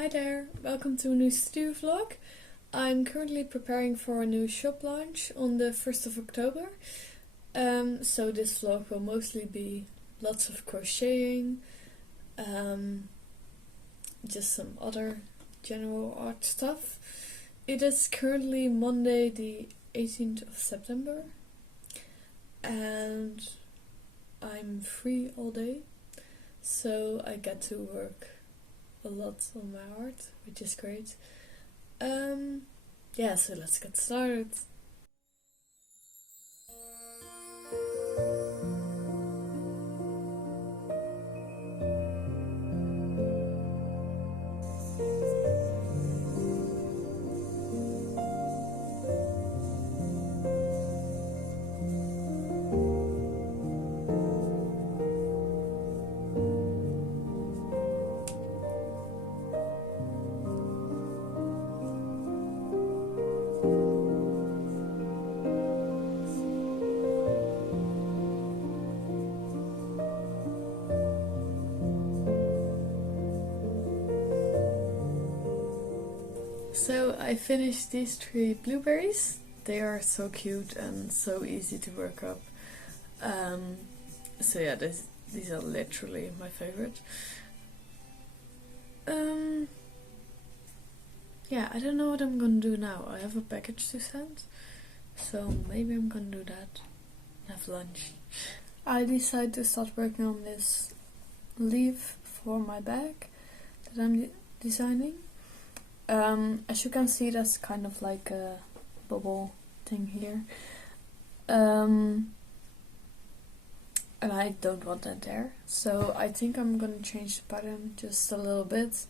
Hi there, welcome to a new studio vlog. I'm currently preparing for a new shop launch on the 1st of October. So this vlog will mostly be lots of crocheting, just some other general art stuff. It is currently Monday the 18th of September and I'm free all day, so I get to work a lot on my art, which is great. Yeah, so let's get started. So I finished these 3 blueberries. They are so cute and so easy to work up. So yeah, these are literally my favorite. Yeah, I don't know what I'm gonna do now. I have a package to send, so maybe I'm gonna do that and have lunch. I decided to start working on this leaf for my bag that I'm designing. As you can see, that's kind of like a bubble thing here. And I don't want that there. So I think I'm gonna change the pattern just a little bit.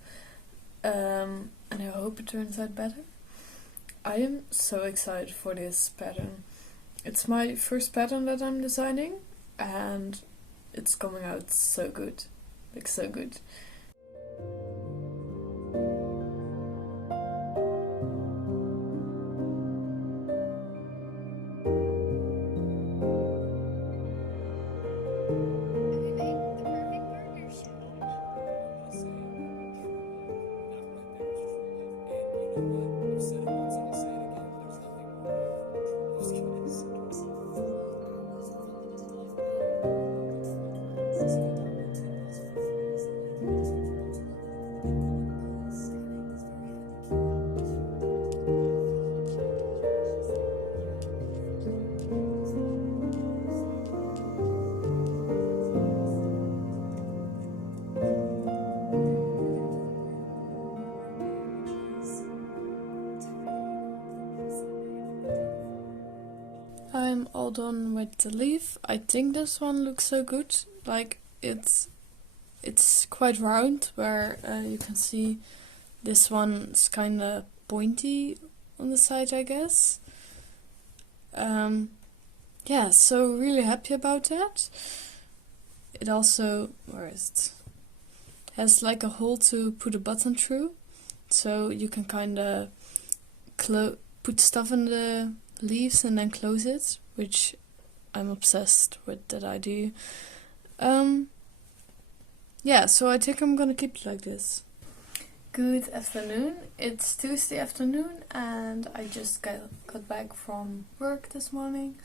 And I hope it turns out better. I am so excited for this pattern. It's my first pattern that I'm designing and it's coming out so good. Like so good. I'm all done with the leaf. I think this one looks so good. Like it's quite round, where you can see this one's kind of pointy on the side, I guess. Yeah, so really happy about that. It also, where is it? Has like a hole to put a button through, so you can kind of put stuff in the leaves and then close it, which I'm obsessed with that idea. Yeah, so I think I'm gonna keep it like this. Good afternoon. It's Tuesday afternoon and I just got back from work this morning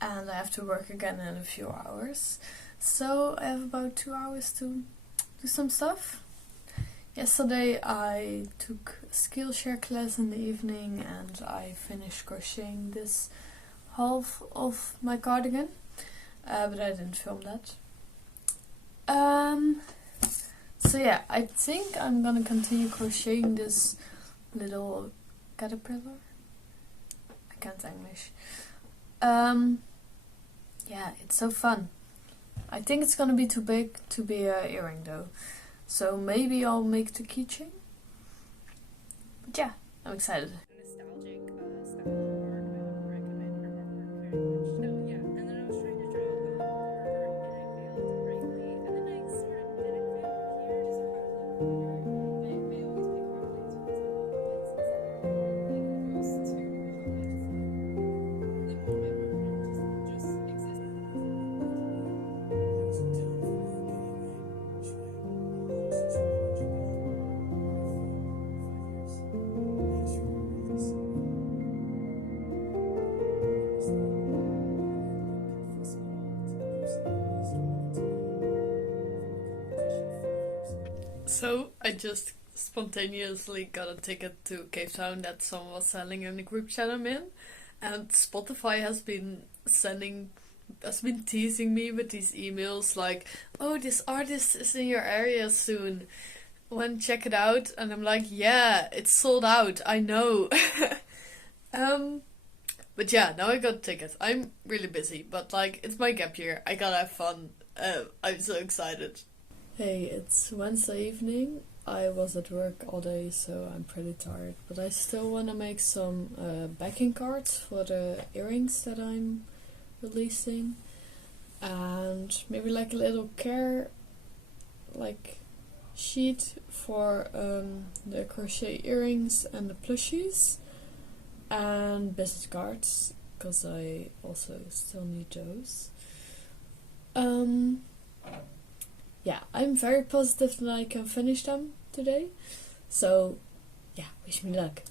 and I have to work again in a few hours. So I have about 2 hours to do some stuff. Yesterday I took a Skillshare class in the evening and I finished crocheting this half of my cardigan, but I didn't film that. So yeah, I think I'm gonna continue crocheting this little caterpillar. I can't English. Yeah, it's so fun. I think it's gonna be too big to be an earring though. So maybe I'll make the keychain. But yeah, I'm excited. Nostalgic style of art I would recommend for artwork very much. So yeah, and then I was trying to draw artwork and I failed greatly. And then I sort of didn't fail here, just a fraction of here. They always pick highlights because I love pencils that are like close to like on my board just exist. So I just spontaneously got a ticket to Cape Town that someone was selling in the group chat I'm in, and Spotify has been teasing me with these emails like, "Oh, this artist is in your area soon. When check it out," and I'm like, "Yeah, it's sold out. I know." um, but yeah, now I got a ticket. I'm really busy, but like, it's my gap year. I gotta have fun. I'm so excited. Hey, it's Wednesday evening. I was at work all day, so I'm pretty tired. But I still want to make some backing cards for the earrings that I'm releasing. And maybe like a little care like sheet for the crochet earrings and the plushies. And business cards, because I also still need those. Yeah, I'm very positive that I can finish them today. So, yeah, wish me luck.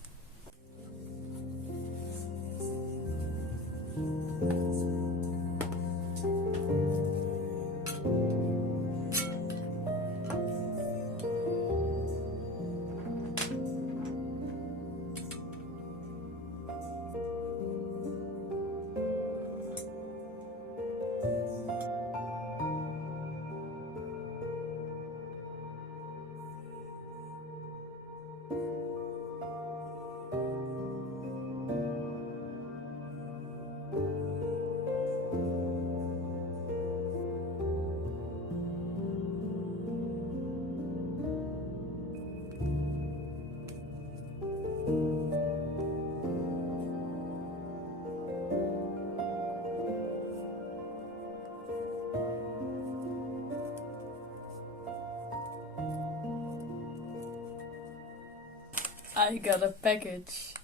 I got a package.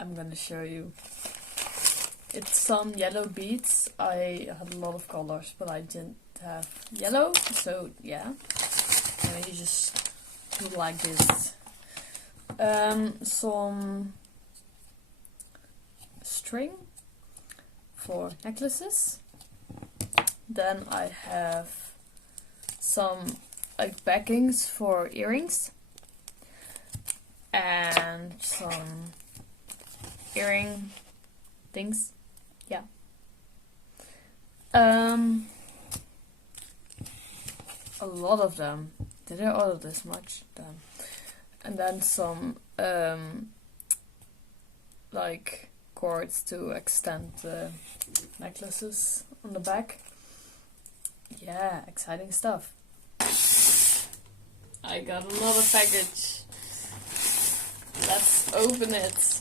I'm gonna show you. It's some yellow beads. I had a lot of colors, but I didn't have yellow, so yeah. You just do like this. Some string for necklaces. Then I have some like backings for earrings. And some earring things. Yeah. A lot of them. Did I order this much? Damn. And then some like cords to extend the necklaces on the back. Yeah, exciting stuff. I got a lot of package. Let's open it.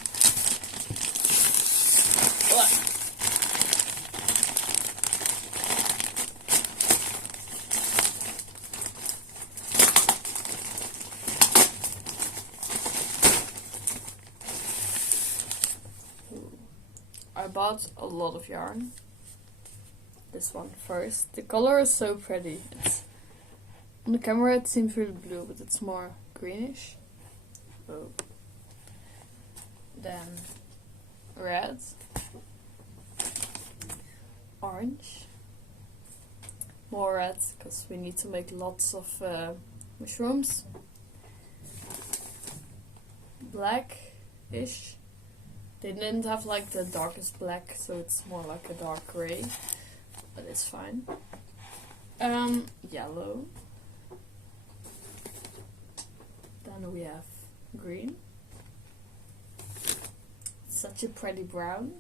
I bought a lot of yarn. This one first. The color is so pretty. On the camera it seems really blue, but it's more greenish. Oh. Then red, orange, more red because we need to make lots of mushrooms, black-ish. They didn't have like the darkest black, so it's more like a dark grey, but it's fine. Yellow. Then we have green. Such a pretty brown.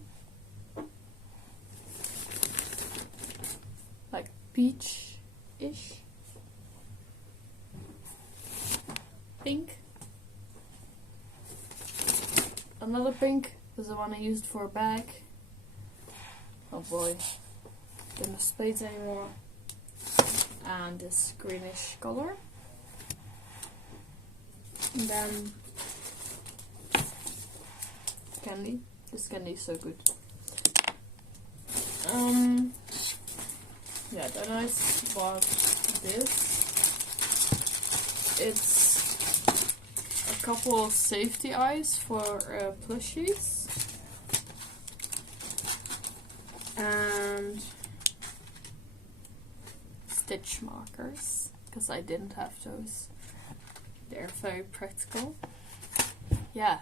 Like peach-ish. Pink. Another pink. This is the one I used for a bag. Oh boy. Don't have spades anymore. And this greenish color. And then candy. This candy is so good. Yeah, then I bought this. It's a couple of safety eyes for plushies. And stitch markers. because I didn't have those. They're very practical. Yeah,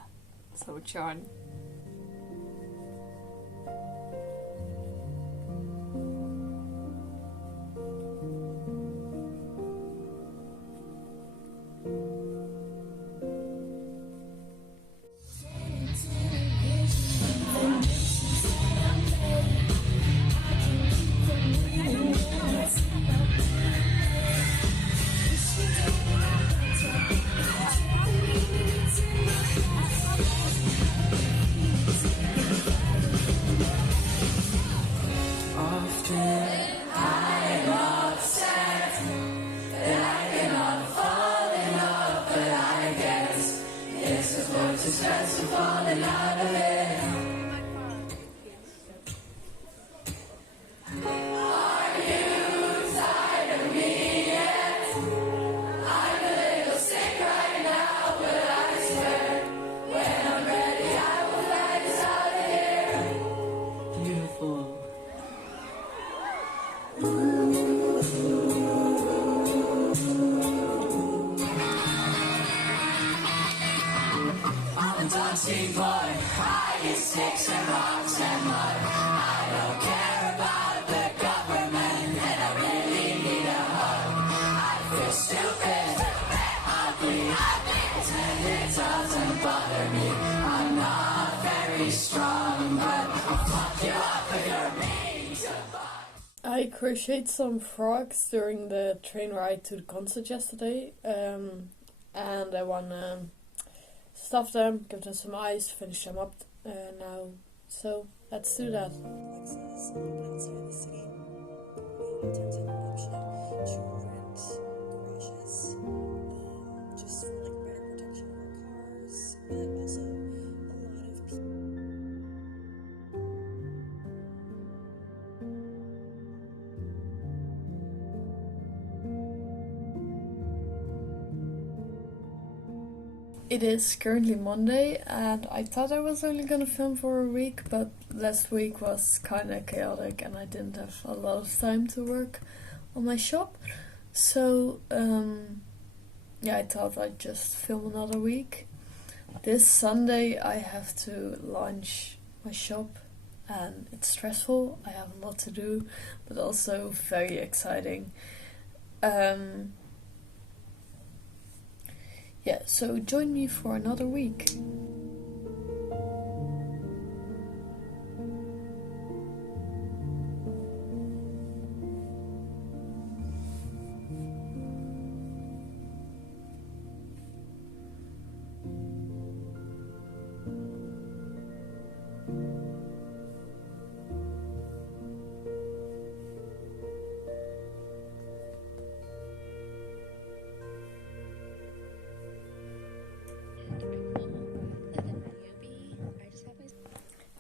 so John. I crocheted some frogs during the train ride to the concert yesterday, and I wanna stuff them, give them some ice, finish them up now. So let's do that. Plexus outside of the city. We tend to an option to rent garages, just for like better protection of our cars, but also a lot of people. It is currently Monday, and I thought I was only gonna film for a week, but last week was kinda chaotic and I didn't have a lot of time to work on my shop. So, yeah, I thought I'd just film another week. This Sunday I have to launch my shop, and it's stressful. I have a lot to do, but also very exciting. Yeah, so join me for another week.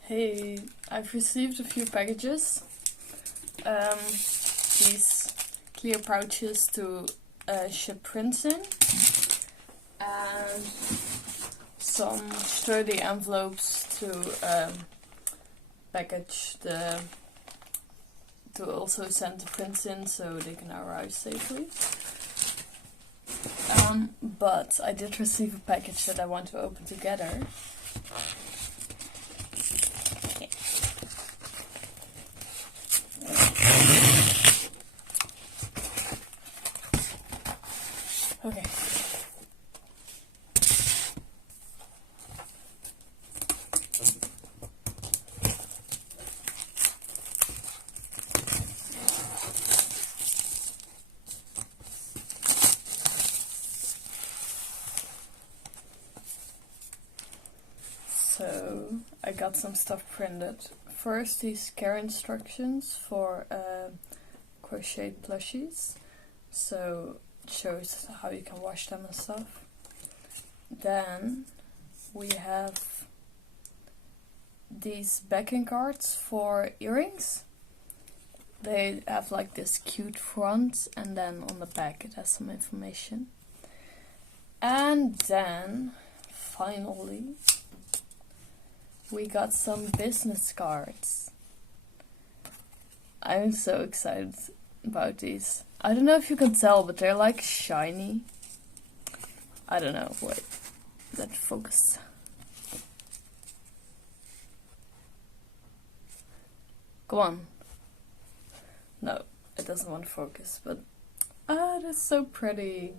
Hey, I've received a few packages. These clear pouches to ship prints in, and some sturdy envelopes to package to also send the prints in so they can arrive safely. But I did receive a package that I want to open together. Okay. So I got some stuff printed. First, these care instructions for crochet plushies. So it shows how you can wash them and stuff. Then we have these backing cards for earrings. They have like this cute front, and then on the back it has some information. And then finally we got some business cards. I'm so excited about these. I don't know if you can tell, but they're like shiny. I don't know, wait, let it focus. Come on. No, it doesn't want to focus, but that's so pretty.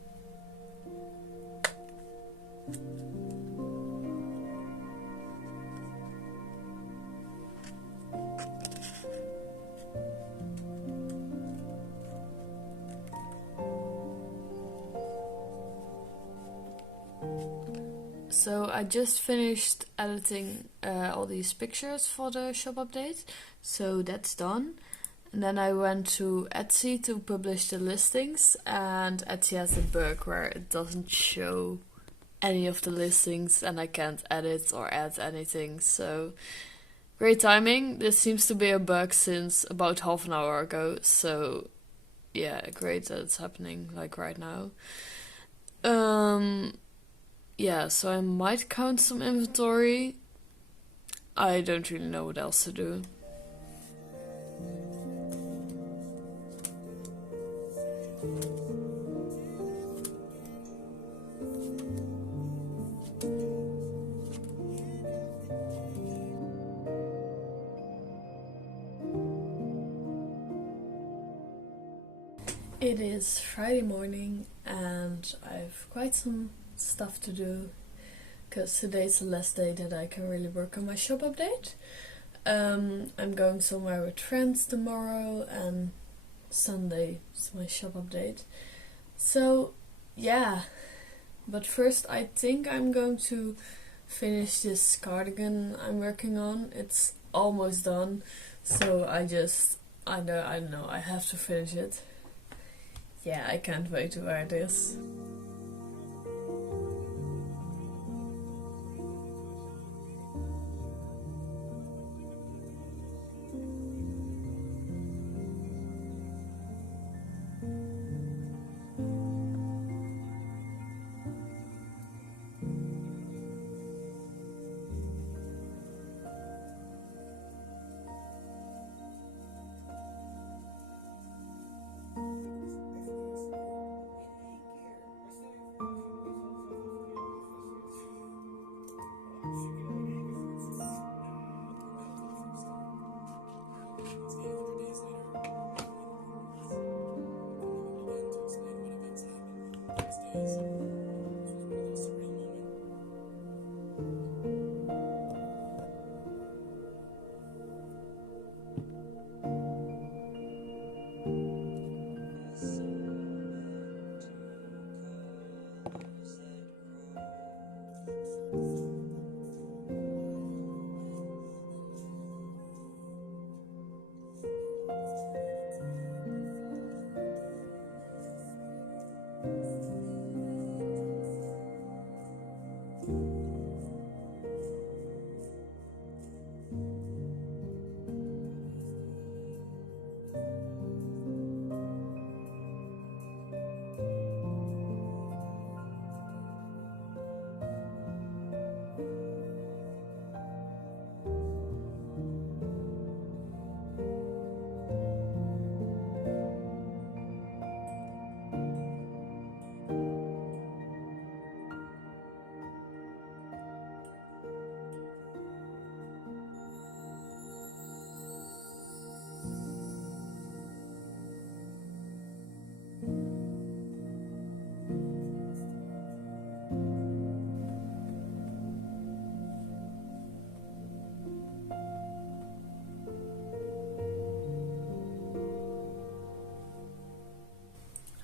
So I just finished editing all these pictures for the shop update, so that's done. And then I went to Etsy to publish the listings, and Etsy has a bug where it doesn't show any of the listings and I can't edit or add anything. So great timing. This seems to be a bug since about half an hour ago, so yeah, great that it's happening like right now. Yeah, so I might count some inventory. I don't really know what else to do. It is Friday morning and I have quite some stuff to do because today's the last day that I can really work on my shop update. I'm going somewhere with friends tomorrow and Sunday is my shop update. So yeah, but first I think I'm going to finish this cardigan I'm working on. It's almost done, so I don't know, I have to finish it. Yeah, I can't wait to wear this.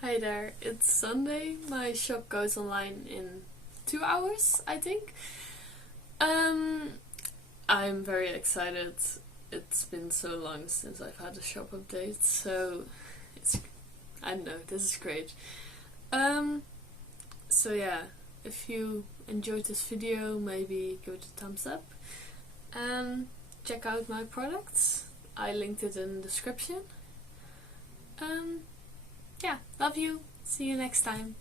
Hi there, it's Sunday. My shop goes online in 2 hours, I think. I'm very excited. It's been so long since I've had a shop update, so I don't know, this is great. So yeah, if you enjoyed this video, maybe give it a thumbs up and check out my products. I linked it in the description. Yeah, love you. See you next time.